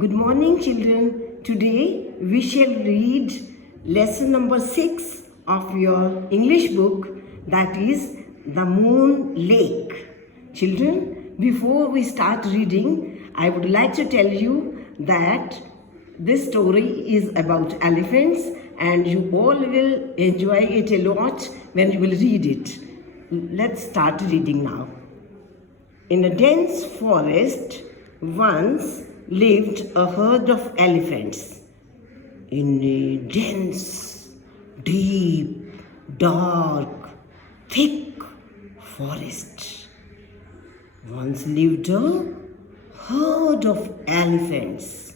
Good morning, children. Today we shall read lesson number 6 of your English book, that is The Moon Lake. Children, before we start reading, I would like to tell you that this story is about elephants and you all will enjoy it a lot when you will read it. Let's start reading now. In a dense forest, once lived a herd of elephants. In a dense, deep, dark, thick forest, once lived a herd of elephants.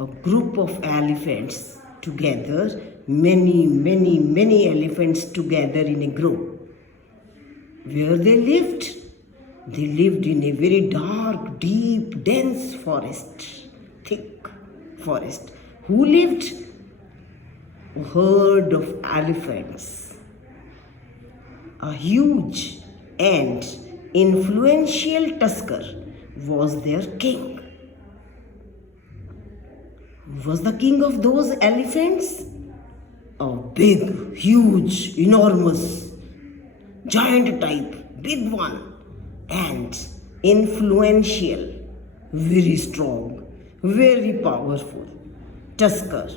A group of elephants together, many elephants together in a group. Where they lived? They lived in a very dark, deep, dense forest, thick forest. Who lived? A herd of elephants. A huge and influential tusker was their king. Who was the king of those elephants? A big, huge, enormous, giant type, big one. And influential, very strong, very powerful. Tusker.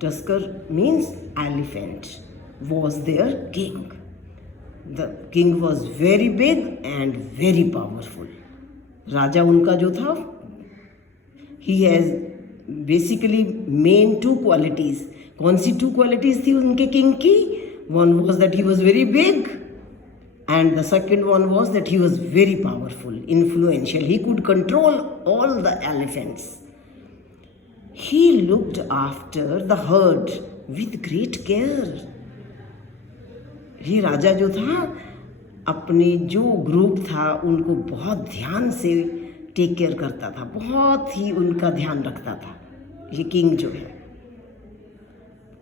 Tusker means elephant, was their king. The king was very big and very powerful. Raja उनका जो था, he has basically main two qualities. कौन सी two qualities थी उनके king की? One was that he was very big. And the second one was that he was very powerful, influential. He could control all the elephants. He looked after the herd with great care. ये राजा जो था, अपने जो group था उनको बहुत ध्यान से टेक केयर करता था, बहुत ही उनका ध्यान रखता था. ये किंग जो है,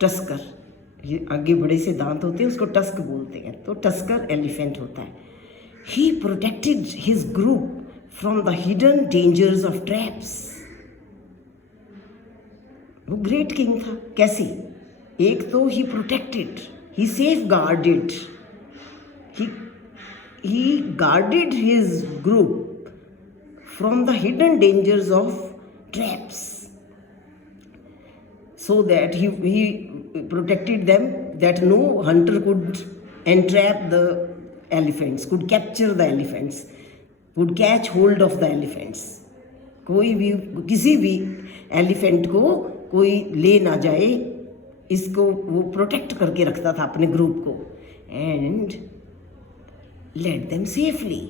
टस्कर, ये आगे बड़े से दांत होते हैं, उसको टस्क बोलते हैं, तो टस्कर एलिफेंट होता है. He protected his group from the hidden dangers of traps. वो ग्रेट किंग था. कैसे? एक तो he protected, he safeguarded, he guarded his group from the hidden dangers of traps, so that he protected them, that no hunter could entrap the elephants, could capture the elephants, could catch hold of the elephants. कोई भी किसी भी elephant को कोई ले ना जाए, इसको वो प्रोटेक्ट करके रखता था अपने ग्रुप को. And led them safely.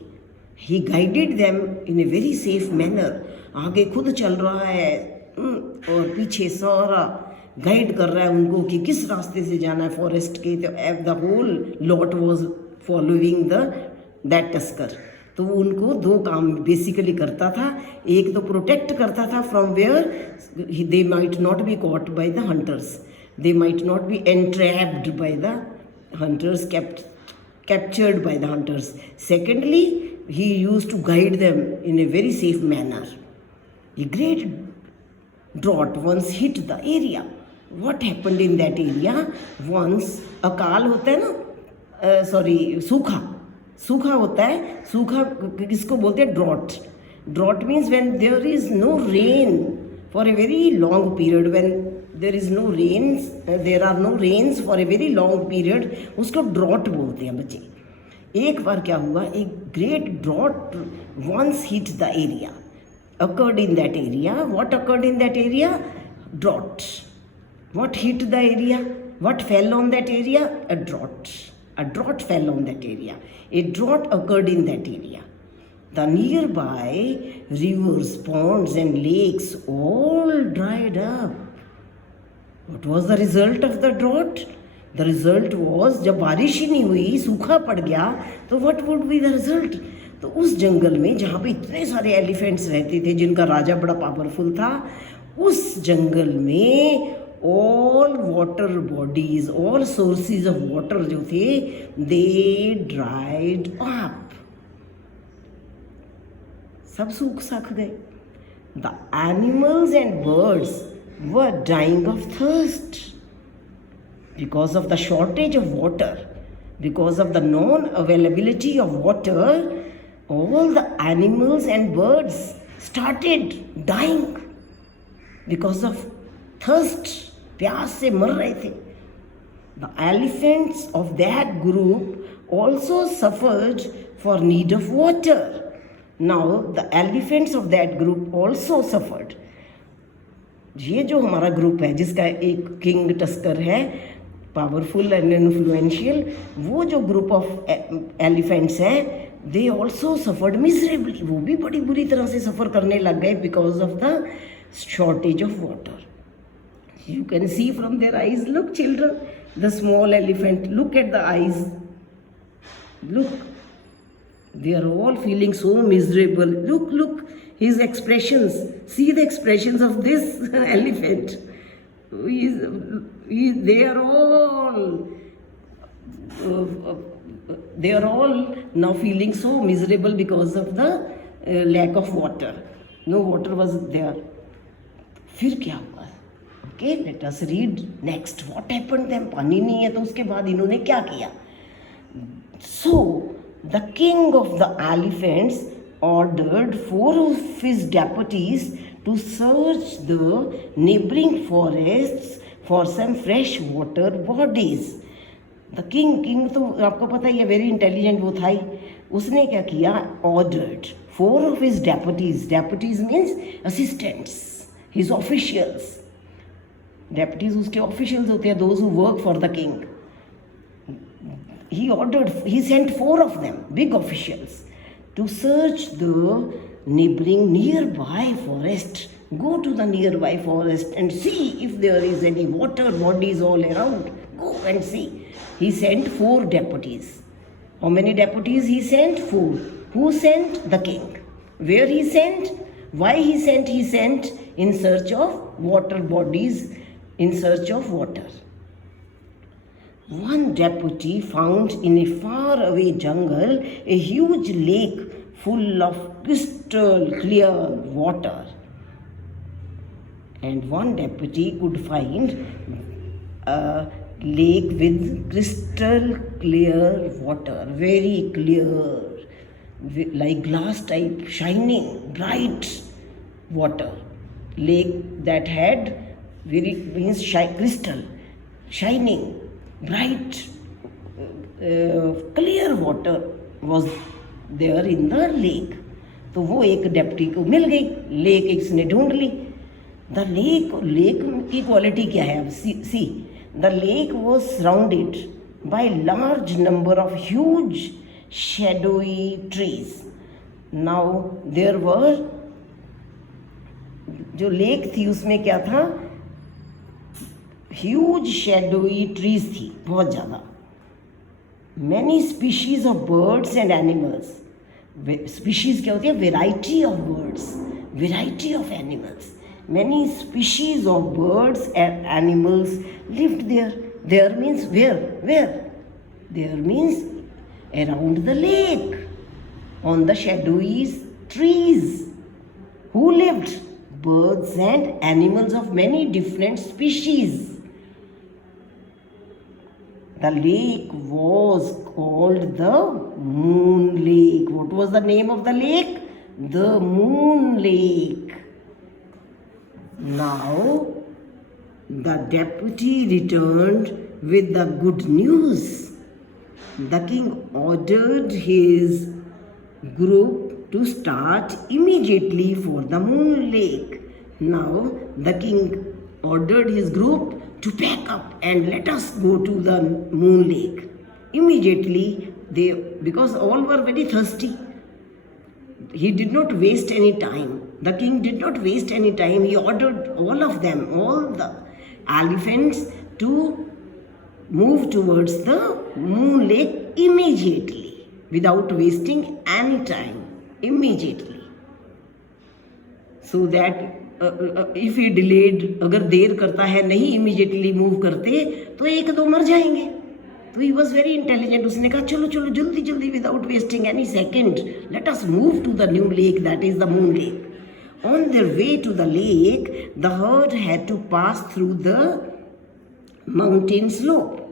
He guided them in a very safe manner. आगे खुद चल रहा है और पीछे सारा गाइड कर रहा है उनको कि किस रास्ते से जाना है फॉरेस्ट के. तो the whole lot was following that tusker. तो वो उनको दो काम बेसिकली करता था. एक तो प्रोटेक्ट करता था from where they might not be caught by the hunters, they might not be entrapped by the hunters, captured by the hunters. Secondly, he used to guide them in a very safe manner. A great drought once hit the area. What happened in that area? Once अकाल होता है ना, सूखा होता है. सूखा किसको बोलते हैं? Drought. Drought means when there is no rain for a very long period. When there is no rains, there are no rains for a very long period, उसको ड्रॉट बोलते हैं बच्चे. एक बार क्या हुआ, एक great drought once hit the area. Occurred in that area. What occurred in that area? Drought. What hit the area? What fell on that area? A drought. A drought fell on that area. A drought occurred in that area. The nearby rivers, ponds and lakes all dried up. What was the result of the drought? The result was, जब बारिश ही नहीं हुई, सूखा पड़ गया, तो what would be the result? तो उस जंगल में जहाँ पे इतने सारे एलिफेंट्स रहते थे, जिनका राजा बड़ा पावरफुल था, उस जंगल में all water bodies, all sources of water जो थे, दे ड्राइड अप. सब सूख साख गए. The animals and birds were dying of thirst because of the shortage of water, because of the non-availability of water. All the animals and birds started dying because of thirst. प्यास से मर रहे थे. The elephants of that group also suffered for need of water. Now the elephants of that group also suffered. ये जो हमारा group है जिसका एक किंग टस्कर है, पावरफुल एंड इन्फ्लुएंशियल, वो जो ग्रुप ऑफ एलिफेंट्स हैं, दे ऑल्सो सफर्ड मिजरेबली. वो भी बड़ी बुरी तरह से सफ़र करने लग गए because of the shortage of water. You can see from their eyes. Look, children, the small elephant. Look at the eyes. Look, they are all feeling so miserable. Look, his expressions. See the expressions of this elephant. They are all now feeling so miserable because of the lack of water. No water was there. फिर क्या हुआ? Okay, let us read next. What happened then? पानी नहीं है तो उसके बाद इन्होंने क्या किया? So the king of the elephants ordered 4 of his deputies to search the neighboring forests for some fresh water bodies. The king तो आपको पता ही है, वेरी इंटेलिजेंट वो था ही. उसने क्या किया? Ordered 4 of his deputies. Deputies means assistants, his officials. Deputies उसके officials होते हैं, those who work for the king. He sent 4 of them, big officials, to search the nearby forest. Go to the nearby forest and see if there is any water bodies all around. Go and see. He sent 4 deputies. How many deputies he sent? 4. Who sent? The king. Where he sent? Why he sent? He sent in search of water bodies, in search of water. One deputy found in a faraway jungle a huge lake full of crystal clear water. And one deputy could find a lake with crystal clear water, very clear, like glass type, shining, bright water. Lake that had crystal, shining, bright, clear water was there in the lake. तो वो एक deputy को मिल गई lake, इसने ढूंढ ली. The lake की quality क्या है? अब see the lake was surrounded by large number of huge shadowy trees. Now there were, जो लेक थी उसमें क्या था? ह्यूज शेडोई ट्रीज थी, बहुत ज़्यादा. Many species of birds and animals. Species क्या होती है? Variety of birds, variety of animals. Many species of birds and animals lived there. There means where? There means around the lake, on the shadowy trees. Who lived? Birds and animals of many different species. The lake was called the Moon Lake. What was the name of the lake? The Moon Lake. Now the deputy returned with the good news. The king ordered his group to start immediately for the Moon Lake. Now the king ordered his group to pack up and let us go to the Moon Lake. Immediately, because all were very thirsty, he did not waste any time. The king did not waste any time. He ordered all of them, all the elephants, to move towards the Moon Lake immediately, without wasting any time, immediately. So that if he delayed, अगर देर करता है, नहीं immediately move करते, तो 1-2 मर जाएंगे. तो he was very intelligent. उसने कहा चलो जल्दी, without wasting any second, let us move to the new lake, that is the Moon Lake. On their way to the lake, the herd had to pass through the mountain slope.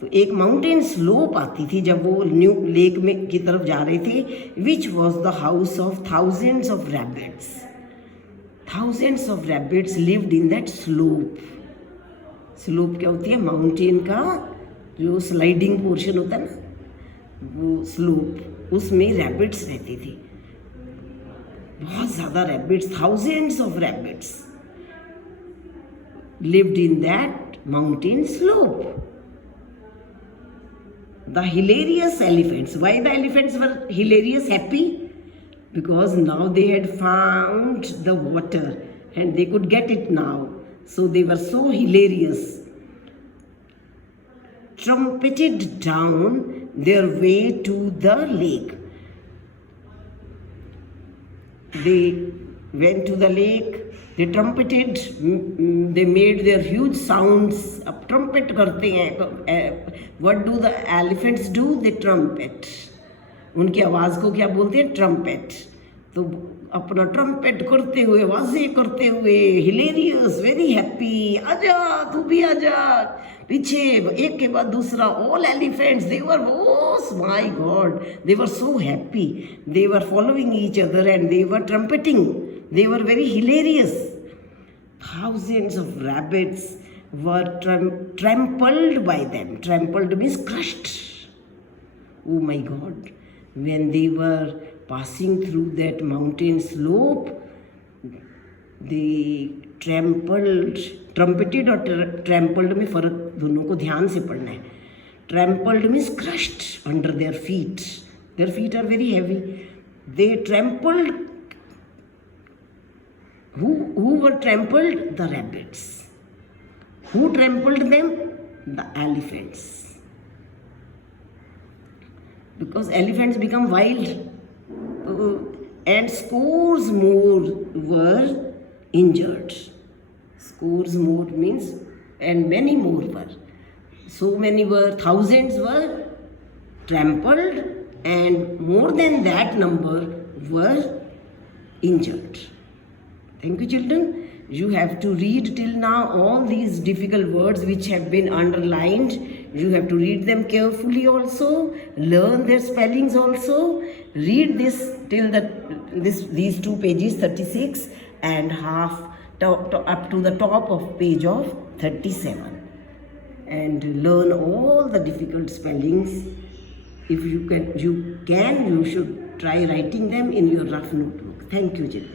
तो एक mountain slope आती थी जब वो new lake में की तरफ जा रहे थे, which was the house of thousands of rabbits. Thousands of rabbits lived in that slope. Slope क्या होती है? माउंटेन का जो स्लाइडिंग पोर्शन होता है ना, वो स्लोप, उसमें रैबिट्स रहती थी. बहुत ज़्यादा rabbits, thousands of rabbits lived in that mountain slope. The hilarious elephants. Why the elephants were hilarious, happy? Because now they had found the water and they could get it now. So they were so hilarious. Trumpeted down their way to the lake. They went to the lake. They trumpeted. They made their huge sounds. अब trumpet करते हैं. What do the elephants do? They trumpet. उनकी आवाज़ को क्या बोलते हैं? Trumpet. तो अपना ट्रम्पेट करते हुए, आवाज़ें करते हुए, हिलेरियस, वेरी हैप्पी, आजा तू भी आजा, पीछे एक के बाद दूसरा, all elephants, they were, oh my God, they were so happy, they were following each other and they were trumpeting, they were very hilarious. Thousands of rabbits were trampled by them. Trampled means crushed. Oh my God. When they were passing through that mountain slope, they trumpeted और trampled में फ़र्क दोनों को ध्यान से पढ़ना है. Trampled means crushed under their feet. Their feet are very heavy. They trampled. Who were trampled? The rabbits. Who trampled them? The elephants. Because elephants become wild, and scores more were injured. Scores more means, and many more were. So many were, thousands were trampled, and more than that number were injured. Thank you, children. You have to read till now all these difficult words which have been underlined. You have to read them carefully also. Learn their spellings also. Read this till these two pages, 36 and half up to the top of page of 37. And learn all the difficult spellings. If you should try writing them in your rough notebook. Thank you, children.